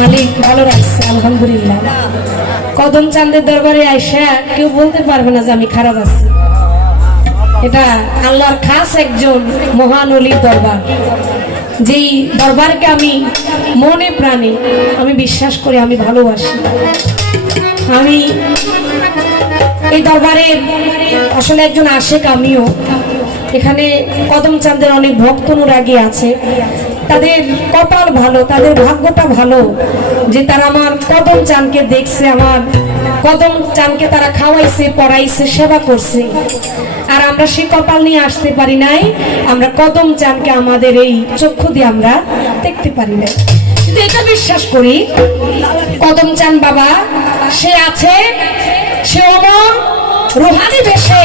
মালিক, ভালো রাখছে, আলহামদুলিল্লাহ। কদম চাঁদের দরবারে আইসা কেউ বলতে পারবে না যে আমি খারাপ আছি। এটা আল্লাহর খাস একজন মহান অলির দরবার। যেই দরবারকে আমি মনে প্রাণে আমি বিশ্বাস করি, আমি ভালোবাসি। আমি এই দরবারে আসলে একজন আশেক আমিও। এখানে কদম চাঁদের অনেক ভক্ত অনুরাগী আছে। তাদের কপাল ভালো, তাদের ভাগ্যটা ভালো যে তারা আমার কদম চানকে দেখছে, আমার কদম চানকে তারা খাওয়াইছে, পড়াইছে, সেবা করছে। আর আমরা সেই কপাল নিয়ে আসতে পারি নাই, আমরা কদম চানকে আমাদের এই চক্ষু দিয়ে আমরা দেখতে পারি নাই। কিন্তু এটা বিশ্বাস করি, কদম চান বাবা, সে আছে, সে অমর রুহানি বেশে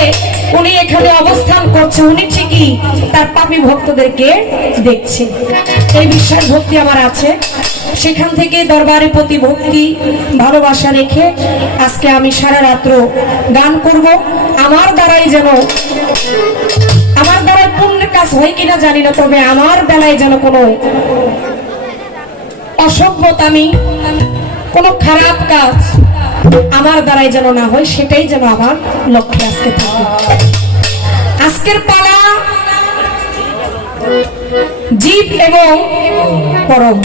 উনি এখানে অবস্থান করছে, উনি ঠিকই তার পাপী ভক্তদেরকে দেখছে। এই বিশ্বাস ভক্তি আমার আছে। সেখান থেকে দরবারের প্রতি ভক্তি, ভালোবাসা রেখে আজকে আমি সারা রাত্র গান করব। আমার দ্বারাই যেন, আমার দ্বারাই পুণ্যের কাজ হয় কিনা জানি না, তবে আমার বেলায় যেন কোনো অসভ্যতামি কোনো খারাপ কাজ আমার দ্বারাই যেন না হয়, সেটাই যেন আমার লক্ষ্যে আজকে থাকে। আজকের পালা জীব এবং পরম।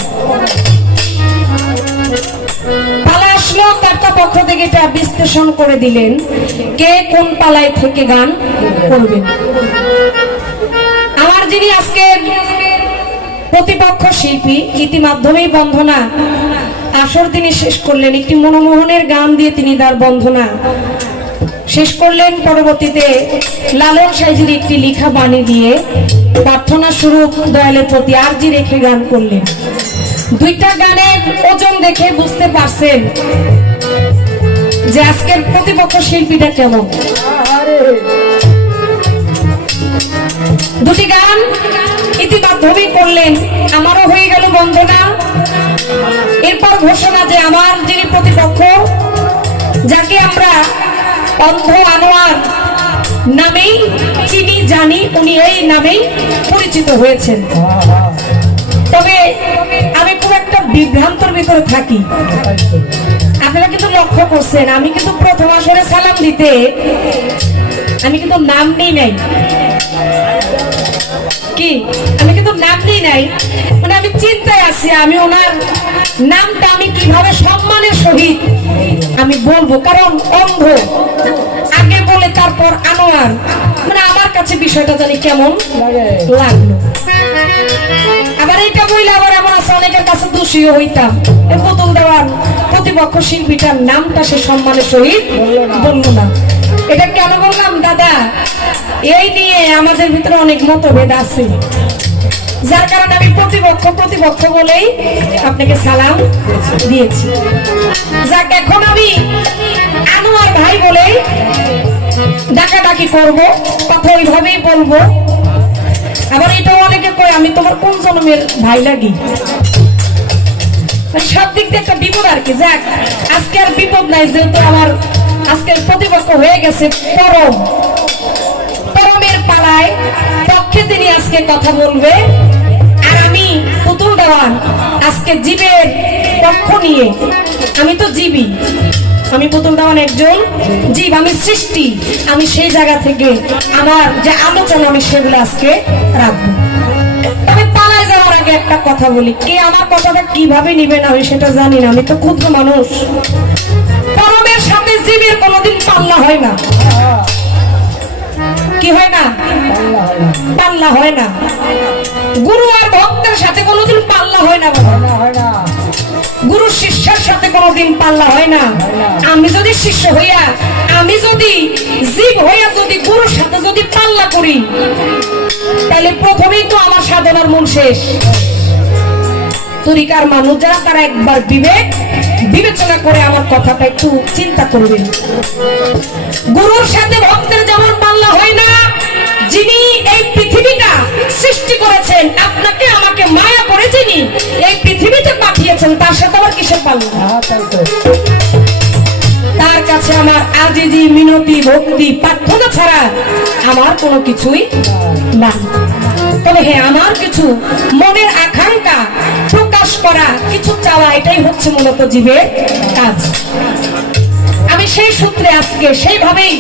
পালা আসলো পক্ষ থেকে এটা বিশ্লেষণ করে দিলেন, কে কোন পালায় থেকে গান করবেন আমার যিনি আজকের প্রতিপক্ষ শিল্পী, ইতিমাধ্যমেই বন্ধনা আসর তিনি শেষ করলেন। একটি মনোমোহনের গান দিয়ে তিনি তার বন্ধনা শেষ করলেন। পরবর্তীতে লালন সাইজির একটি লিখা বাণী দিয়ে প্রার্থনা স্বরূপ দয়ালের প্রতি আর্জি রেখে গান করলেন। দুইটা গানের ওজন দেখে বুঝতে পারছেন যে আজকের প্রতিপক্ষ শিল্পীটা কেমন। দুটি গান ইতিমাধ্যমে করলেন। আমারও হয়ে গেল বন্দনা। এরপর ঘোষণা যে আমার যিনি প্রতিপক্ষ, যাকে আমরা অন্ধ আনোয়ার নামেই চিনি, জানি, উনি এই নামেই পরিচিত হয়েছেন। তবে আমি খুব একটা বিভ্রান্তর ভিতরে থাকি। আপনারা কিন্তু লক্ষ্য করছেন, আমি কিন্তু প্রথম আসরে সালাম দিতে, আমি কিন্তু নাম নেই নাই। কি? আমি কিন্তু নাম নেই নাই। মানে আমি চিন্তায় আছি আমি ওনার নামটা আমি কীভাবে সম্মানের সহিত আমি বলব? কারণ অন্ধ আগে বলে তারপর আনোয়ার। মানে আমার কাছে বিষয়টা জানি কেমন লাগল। আবার এটা বইলে আবার এমন আছে অনেকের কাছে দোষীও হইতাম। এই পুতুল দেওয়ার প্রতিপক্ষ শিল্পীটার নামটা সে সম্মানের সহিত বলল না। এটা কেন বললাম দাদা? এই নিয়ে আমাদের ভিতরে অনেক মতভেদ আছে। যার কারণে আমি প্রতিপক্ষ প্রতিপক্ষ বলেই আপনাকে সালাম দিয়েছি। যাক, এখন আমি আনোয়ার ভাই বলেই ডাকাডাকি করব, কথা ওইভাবেই বলব। আবার এটাও অনেকে কয়, আমি তোমার কোন জন্মের ভাই লাগি? সব দিক দিয়ে একটা বিপদ আর কি। যাক, আজকে আর বিপদ নাই, যেহেতু আমার আজকের প্রতিপক্ষ হয়ে গেছে, পরম। পরমের পালায় পক্ষে তিনি আজকে কথা বলবে। আর আমি পুতুল দেওয়ান আজকে জীবের পক্ষ নিয়ে। আমি তো জীবী আমি পুতুল দেওয়ান একজন জীব, আমি সৃষ্টি। আমি সেই জায়গা থেকে আমার যে আলোচনা, আমি সেগুলো আজকে রাখব। তবে পালায় যাওয়ার আগে একটা কথা বলি, কে আমার কথাটা কীভাবে নিবেন আমি সেটা জানি না, আমি তো ক্ষুদ্র মানুষ। পরমের সাথে জীবের কোনোদিন পাল্লা হয় না। কি হয় না? পাল্লা হয় না। গুরু আর ভক্তের সাথে কোনোদিন পাল্লা হয় না গুরু শিষ্যের সাথে কোনোদিন পাল্লা হয় না। আমি যদি শিষ্য হইয়া আমি যদি জীব হইয়া যদি গুরুর সাথে যদি পাল্লা করি তাহলে প্রথমেই তো আমার সাধনার মূল শেষ। তরিকার মানুষ যারা তারা একবার বিবেক বিবেচনা করে আমার কথাটা একটু চিন্তা করবেন। গুরুর সাথে ভক্তের পাল্লা হয় না। যিনি এই পৃথিবীটা সৃষ্টি করেছেন আপনাকে আমাকে মায়া করে যিনি এই পৃথিবীতে পাঠিয়েছেন তার সাথে আমার কিসের পাল্লা তার কাছে আমার আজিজি মিনতি ভক্তি প্রার্থনা ছাড়া আমার কোনো কিছুই না। তবে হ্যাঁ আমার কিছু মনের আকাঙ্ক্ষা প্রকাশ করা কিছু চাওয়া এটাই হচ্ছে মূলত জীবের কাজ। আমি সেই সূত্রে আজকে, সেইভাবেই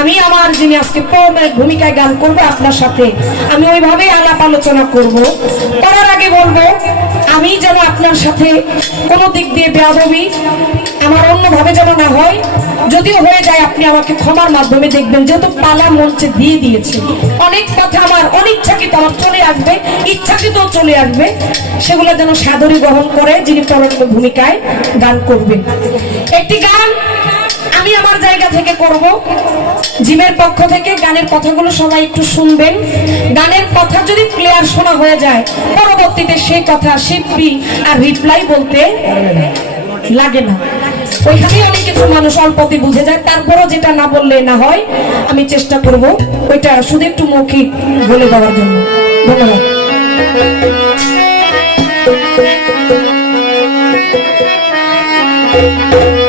আমি আমার যিনি আজকে পৌর্ণের ভূমিকায় গান করব আপনার সাথে, আমি ওইভাবেই আলাপ আলোচনা করব। করার আগে বলব, আমি যেন আপনার সাথে কোনো দিক দিয়ে বেয়াদবি আমার অন্যভাবে যেন না হয়, যদিও হয়ে যায় আপনি আমাকে ক্ষমার মাধ্যমে দেখবেন, যেহেতু পালা মঞ্চে দিয়ে দিয়েছে। অনেক কথা আমার অনিচ্ছাকৃত আমার চলে আসবে, ইচ্ছাকৃত চলে আসবে, সেগুলো যেন সাদরে গ্রহণ করে যিনি পরবর্তী ভূমিকায় গান করবেন। একটি গান আমার জায়গা থেকে করব। জিমের পক্ষ থেকে গানের কথাগুলো সবাই একটু শুনবেন। গানের কথা যদি ক্লিয়ার শোনা হয়ে যায়, পরবর্তীতে সেই কথা শিল্পী আর রিপ্লাই বলতে লাগে না। ওইখানে অনেক কিছু মানুষ অল্পতে বুঝে যায়, তারপরও যেটা না বললে না হয়, আমি চেষ্টা করব ওইটা শুধু একটু মৌখিক বলে দেওয়ার জন্য। ধন্যবাদ। ওরে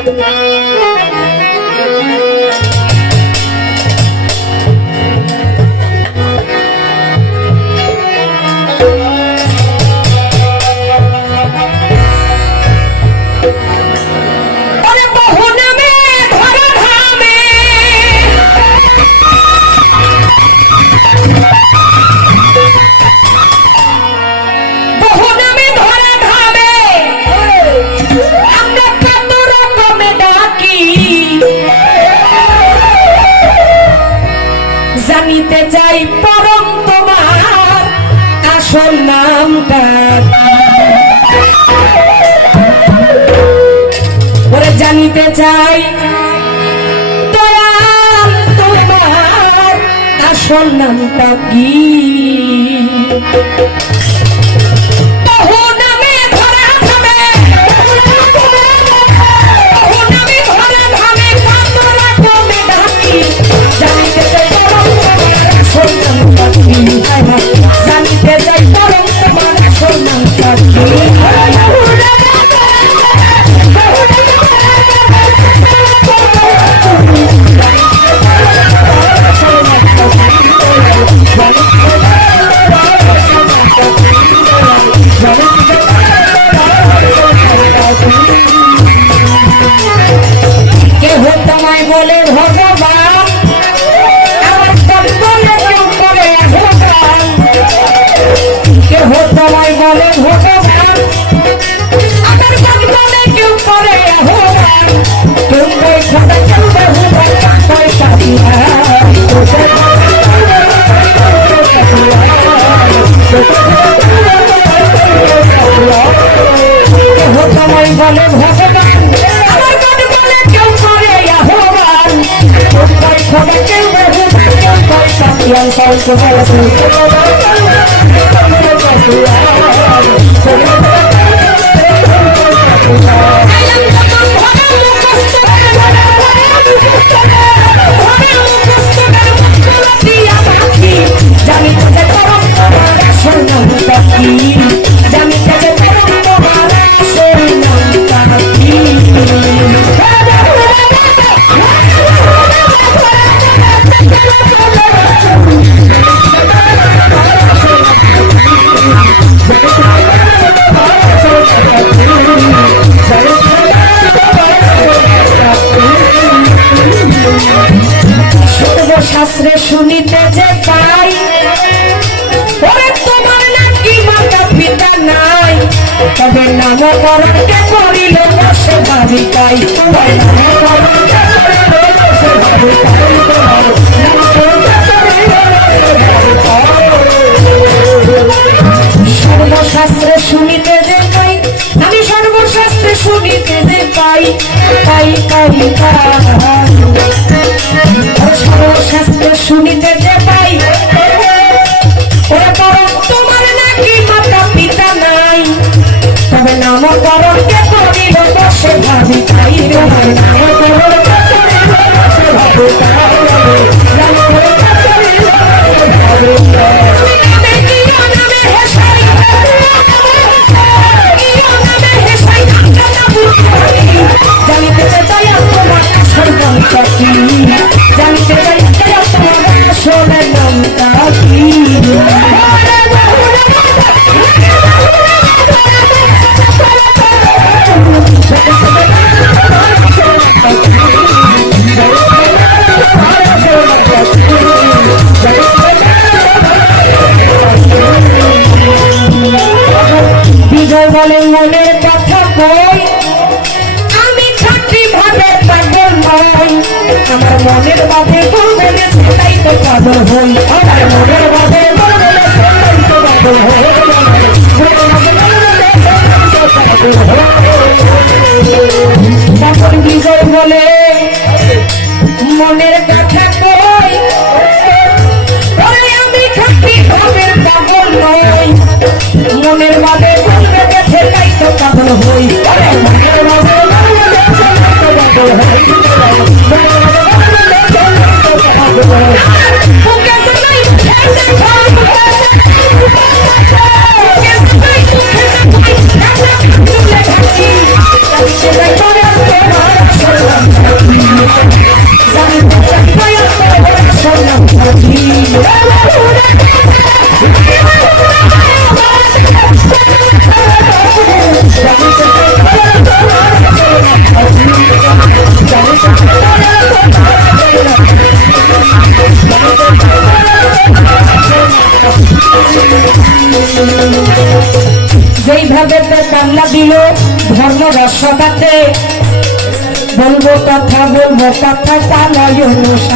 চাই পরম তোমার আসল নামটা ওরে জানিতে চাই দয়াল তোমার আসল নামটা কি? কই সাথিয়া জানি সর্বশাস্ত্রে শুনিতে যে পাই ওরে তোমার নাকি মাতা পিতা নাই। তবে নাম করতে করিল বসে ভাবি তাই তোমার নাম করতে করিল বসে সর্বশাস্ত্রে শুনিতে পাই পাই পাই পাই শুনিতে যে পাই, ওরা বরং তোমার নাকি মাতা পিতা নাই। তবে নামকরণ কে করিল বসে ভাবি, তাই রে ভাই নামকরণ কে করিল বসে ভাবি, তাই পাগল হই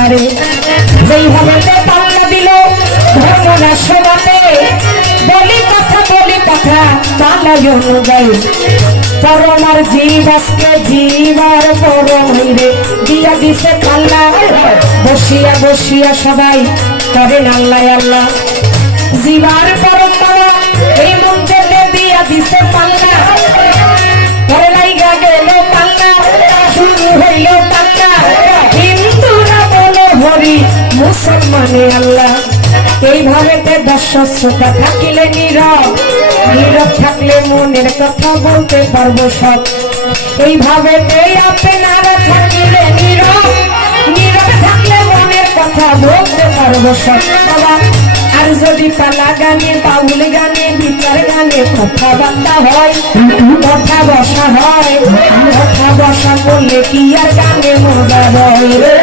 অনুসারে যেইভাবে তো কান্না দিল ধর্ম রসদাতে বলি কথা বলি কথা পালয় অনুযায়ী পরমার জীব আজকে জীবার পরম হইরে দিয়া দিছে পাল্লা। বসিয়া বসিয়া সবাই করেন আল্লাহ আল্লাহ। জীবার পরম্পরা, এই মঞ্চে দিয়া দিছে পাল্লা। মুসলমানে আল্লাহ এইভাবে তে দর্শক শ্রোতা থাকিলে নীরব। নীরব থাকলে মনের কথা বলতে পারব সব। এইভাবে আপনারা থাকিলে নীরব। নীরব থাকলে মনের কথা বলতে পারব সব। আর যদি পালা গানে, বাউল গানে, বিচার গানে কথাবার্তা হয়, কথা বসা হয়, কথা বসা করলে কি আর গানে মজা হয়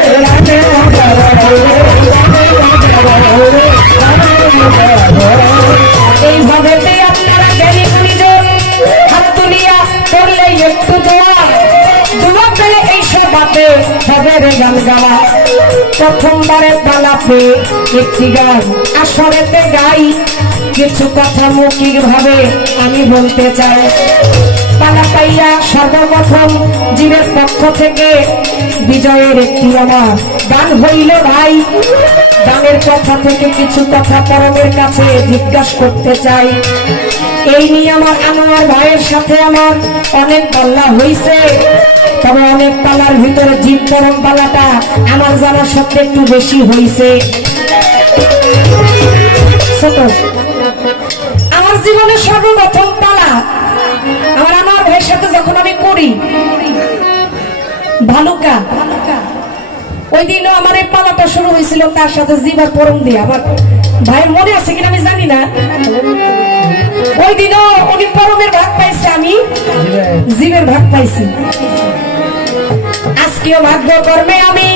আসরেতে গাই। কিছু কথা মৌখিক ভাবে আমি বলতে চাই। পালা পাইয়া সর্বপ্রথম জীবের পক্ষ থেকে বিজয়ের একটি গান হইল ভাই, গানের কথা থেকে কিছু কথা পরমের কাছে জিজ্ঞাসা করতে চাই। এই নিয়ে আমার আনোয়ার ভাইয়ের সাথে আমার অনেক পাল্লা হইছে। তবে অনেক পালার ভিতরে জীব পরম পালাটা আমার জানা সত্যি একটু বেশি হইছে। ছোট আমার জীবনে সর্বপ্রথম পালা আমার আমার ভাইয়ের সাথে যখন আমি করি, ভালুকা, ওই দিনও আমার এই পালাটা শুরু হয়েছিল, তার সাথে জীবার পরম দিয়ে। আমার ভাইয়ের মনে আছে কিনা আমি জানি না। ওই দিনও উনি পরমের ভাগ পাইছে, আমি জীবের ভাগ পাইছি। আজকেও ভাগ্য কর্মে আমি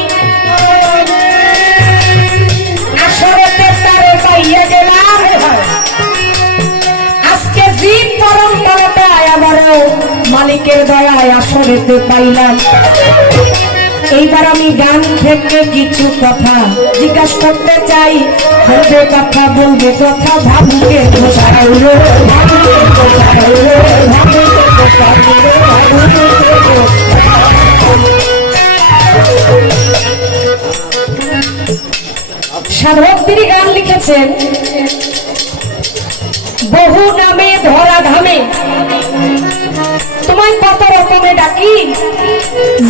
আসরেতে তারে পাইয়া গেলাম আজকে জীব পরম্পরাটায় আবারও মালিকের দয়ায় আসরেতে পাইলাম। এইবার আমি গান থেকে কিছু কথা জিজ্ঞাসা করতে চাই। বলবে কথা বলবে, কথা ভাবুকে ঘোষাইলো ভাবুকে ঘোষাইলো ভাবুকে ঘোষাইলো ভাবুকে সাধক তিনি গান লিখেছেন। বহু নামে ধরা ধামে। তোমায় কত রকমে ডাকি,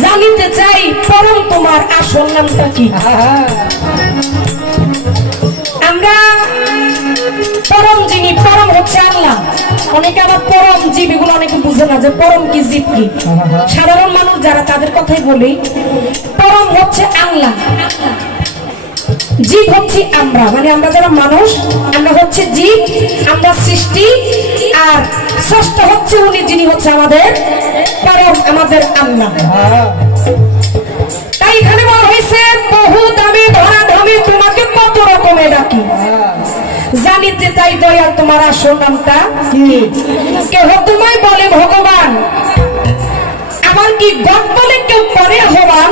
জানিতে চাই পরম তোমার আসল নামটা কি? আমরা পরম যিনি, পরম হচ্ছে আল্লাহ। অনেকে আবার পরম জীব, এগুলো অনেকে বুঝে না যে পরম কি জীব কি। সাধারণ মানুষ যারা তাদের কথাই বলি, পরম হচ্ছে আল্লাহ। জীব হচ্ছে আমরা। মানে আমরা যারা মানুষ আমরা হচ্ছে জীব আমরা সৃষ্টি আর ষষ্ঠ হচ্ছে উনি যিনি হচ্ছে আমাদের পরম আমাদের আল্লাহ। তাই এখানে বলা হয়েছে বহু দামে ধরা দামে তোমাকে কত রকমের ডাকি? জানিতে চাই দয়াল তোমার আসল নামটা কি? কেহ তোমায় বলে ভগবান আবার কি গড বলে কেউ করে আহ্বান?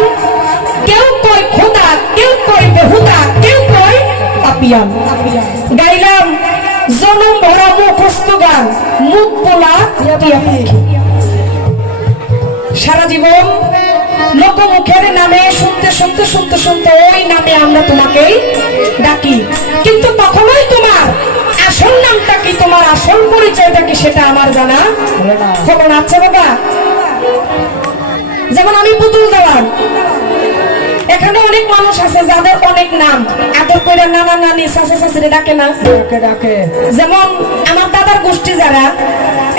কেউ কয় খোদা বেহুদা কেউ কয় গাইলাম, জনম ভরা মুখস্থ মুখ পোলা সারা জীবন লোকমুখের নামে শুনতে শুনতে শুনতে শুনতে ওই নামে আমরা তোমাকেই ডাকি। কিন্তু কখনোই তোমার আসল নামটা কি, তোমার আসল পরিচয়টা কি সেটা আমার জানা হলো না। আছে বাবা, যেমন আমি পুতুল দেওয়ান এখানে অনেক মানুষ আছে যাদের অনেক নাম। আদর করে নানা নানি শাশে শাশুড়ি ডাকে না। ডাকে ডাকে। যেমন আমার দাদার গোষ্ঠী যারা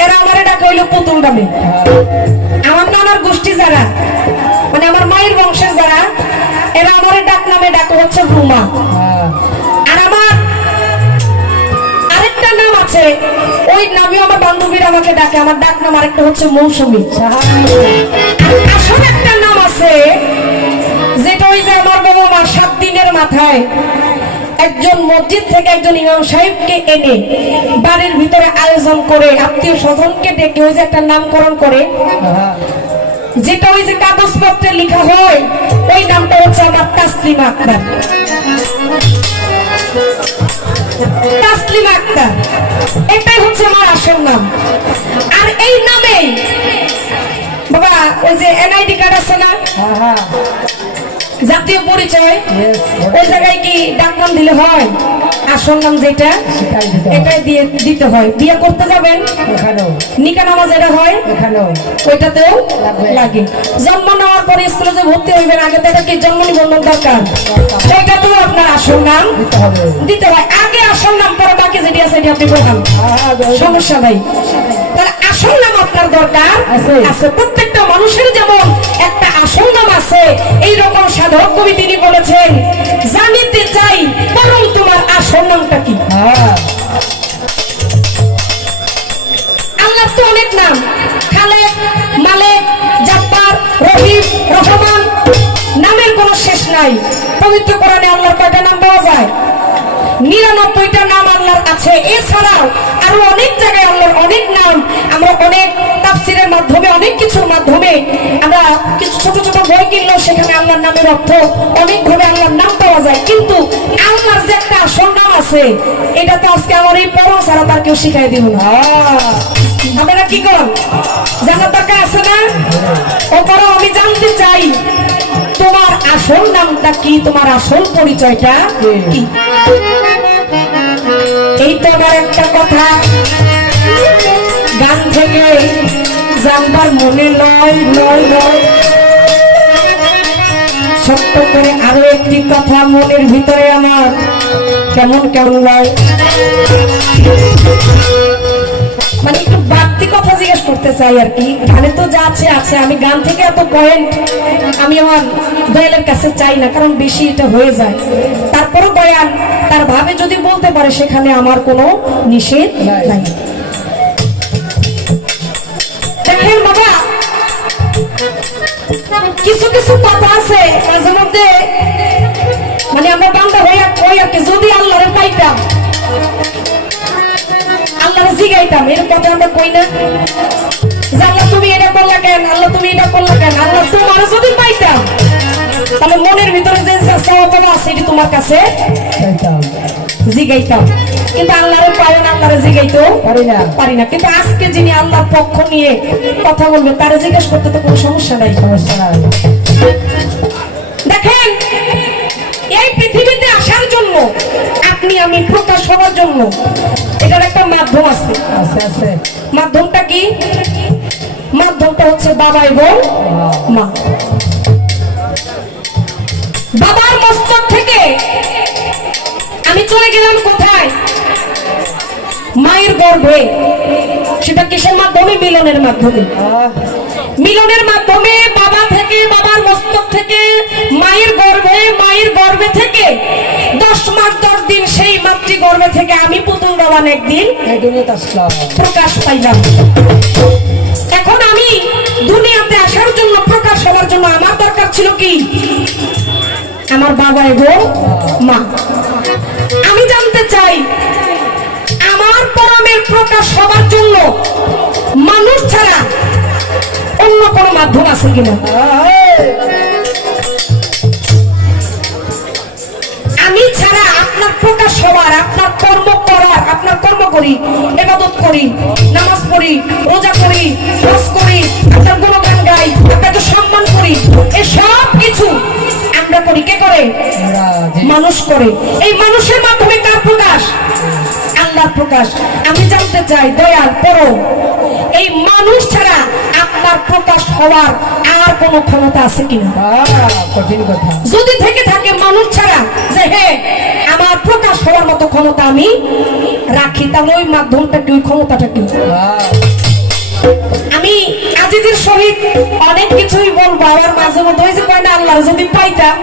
এরা আমারে ডাকে হইল পুতুল নামে আমার নানার গোষ্ঠী যারা মানে আমার মায়ের বংশের যারা এরা আমার ডাক নামে ডাকে হচ্ছে হ্যাঁ আর আমার আরেকটা নাম আছে ওই নামে আমার বান্ধবীরা আমাকে ডাকে। আমার ডাক নাম আরেকটা হচ্ছে মৌসুমী। আসল মাথায় একজন মসজিদ থেকে একজন ইমাম সাহেবকে এনে বাড়ির ভিতরে আয়োজন করে আত্মীয় স্বজনকে ডেকে ওই যে একটা নামকরণ করে। যেটা ওই যে কাগজপত্রে লেখা হয়, ওই নামটা হচ্ছে আমার তাসলিমা আক্তার তাসলিমা আক্তার এটাই হচ্ছে আমার আসল নাম। আর এই নামেই বাবা, ওই যে এনআইডি কার্ড আছে না? হ্যাঁ হ্যাঁ। জাতীয় পরিচয় ওই জায়গায় কি ডাক নাম দিলে হয়? আসল নাম যেটা। এটাই দিয়ে দিতে হয়। বিয়ে করতে যাবেন? নিকা নামাজ যেটা হয়? ওইটাতেও লাগে। জন্ম নেওয়ার পরে স্কুলে যে ভর্তি হইবেন আগে তো এটা কি জন্ম নিবন্ধন দরকার? ওইটাতেও আপনার আসল নাম দিতে হয়। আগে আসল নাম পরে বাকি যেটি আছে সেটি আপনি বলবেন হ্যাঁ সমস্যা নাই। তাহলে আসল নাম আপনার দরকার। আছে। প্রত্যেকটা মানুষের যেমন একটা আসল নাম আছে। এই রকম সাধক কবি তিনি বলেছেন, জানিতে চাই বরং তোমার আসল নামটা কি? আল্লাহর তো অনেক নাম। খালেক মালেক, জাব্বার, রহিম, রহমান, নামের কোনো শেষ নাই। পবিত্র কোরআনে আল্লাহর কয়টা নাম পাওয়া যায়? নিরানব্বইটা নাম আল্লাহর আছে। এছাড়াও আরও অনেক জায়গায় আল্লাহর অনেক নাম। আমরা অনেক তাফসিরের মাধ্যমে, অনেক কিছুর মাধ্যমে নামের অর্থ অনেকভাবে আল্লাহর নাম পাওয়া যায়, কিন্তু আল্লাহর যে একটা আসল নাম আছে, এটা তো আজকে আমার এই পড়ো ছাড়া তার কেউ শিখাই দিব না। আপনারা কি করেন? জানার দরকার আছে না? ওপরও আমি জানতে চাই, তোমার আসল নামটা কি? তোমার আসল পরিচয়টা কি? এই তো আবার একটা কথা। গান থেকে জানবার মনে লয় লয় লয় ছোট্ট করে আরও একটি কথা মনের ভিতরে আমার। কেমন কেমন লয় মানে একটু বাড়তি কথা জিজ্ঞেস করতে চাই আর কি। তো যা আছে আছে। আমি গান থেকে এত পয়েন্ট আমি আমার দয়ালের কাছে চাই না, কারণ বেশি এটা হয়ে যায়। তারপরও বয়ান তার ভাবে যদি বলতে পারে, সেখানে আমার কোনো নিষেধ নাই। কিছু কিছু কথা আছে, মাঝে মধ্যে মানে আমরা বান্ধা হইয়া কই আর যদি আল্লাহরে পাইতাম, আল্লাহরে জিগাইতাম এর কথা আমরা কই না। আল্লাহ তুমি এটা করলা কেন, আল্লাহ তুমি এটা করলা কেন, আল্লাহ তোমার যদি পাইতাম, তাহলে মনের ভিতরে যে আছে, এটি তোমার কাছে জিগাইতাম। কিন্তু আল্লাহরে পারে না আল্লাহরে জিগাইতেও পারি না। পারি না। কিন্তু আজকে যিনি আল্লাহর পক্ষ নিয়ে কথা বলবে তারা জিজ্ঞেস করতে তো কোনো সমস্যা নাই। সমস্যা নাই। দেখেন এই পৃথিবীতে আসার জন্য আপনি আমি প্রকাশ হওয়ার জন্য এটার একটা মাধ্যম আছে। আছে আছে। মাধ্যমটা কি? মাধ্যমটা হচ্ছে বাবা এবং মা। বাবার মস্তক আমি চলে গেলাম কোথায়? মায়ের গর্ভে। সেটা কিসের মাধ্যমে? মিলনের মাধ্যমে। মিলনের মাধ্যমে বাবা থেকে বাবার মস্তক থেকে মায়ের গর্ভে মায়ের গর্ভে থেকে। দশ মাস দশ দিন সেই মাতৃ গর্ভে থেকে আমি পুতুল দেওয়ান একদিন প্রকাশ পাইলাম। এখন আমি দুনিয়াতে আসার জন্য প্রকাশ হওয়ার জন্য আমার দরকার ছিল কি? আমার বাবা এবং মা। আমি জানতে চাই প্রকাশ হবার জন্য মানুষ ছাড়া অন্য কোনো মাধ্যম আছে কিনা? আমি ছাড়া আপনার প্রকাশ হওয়ার আপনার কর্ম করার, আপনার কর্ম করি, এবাদত করি, নামাজ পড়ি, রোজা করি করি আপনার কোনো গান গাই, আপনাকে সম্মান করি এই সব কিছু আমরা করি? কে করে? মানুষ করে। এই মানুষের মাধ্যমে কার প্রকাশ? আল্লাহর প্রকাশ। আমি জানতে চাই দয়াল পরো এই মানুষ ছাড়া আপনার প্রকাশ হওয়ার আর কোনো ক্ষমতা আছে কিনা? কঠিন কথা। যদি থেকে থাকে মানুষ ছাড়া যে হে আমার প্রকাশ হওয়ার মতো ক্ষমতা আমি রাখি তাহলে ওই মাধ্যমটা কি ওই ক্ষমতাটা কি? আমি আজিদের সহিত অনেক কিছুই বলব। আমার মাঝে মধ্যে হয়েছে যে কয় না, আল্লাহর যদি পাইতাম,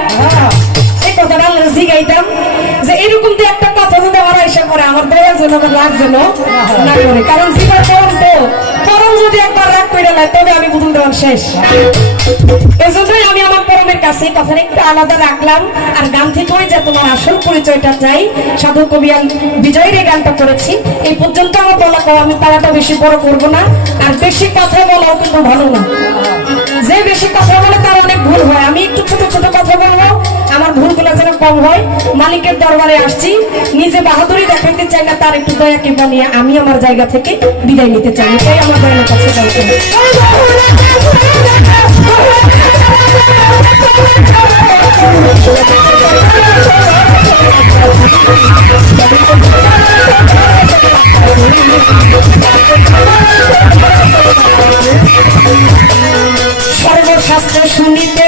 এই কথাটা আল্লাহ জিগাইতাম যে এরকম তো একটা কথা যদি আমার আইসা করে, আমার দয়ার জন্য, আমার যেন না করে। কারণ জীবন তো করণ যদি একবার রাগ করে নেয়, তবে আমি বুঝুন দেওয়ার শেষ। এই জন্যই আমি আমার পরমের কাছে কথাটা একটু আলাদা রাখলাম। আর গান থেকে যে তোমার আসল পরিচয়টা চাই, সাধু কবি বিজয়ের এই গানটা করেছি। এই পর্যন্ত আমার বলা আমি পালাটা বেশি বড় করব না। আর বেশি কথা বলাও কিন্তু ভালো না। যে বেশি কথা হয়। মালিকের দরবারে আসছি। নিজে বাহাদুরি দেখাইতে চাই না, তার একটু দয়া কিংবা নিয়ে আমি আমার জায়গা থেকে বিদায় নিতে চাই। এটাই আমার দয়ার কাছে সর্বশাস্ত্র শুনিতেছে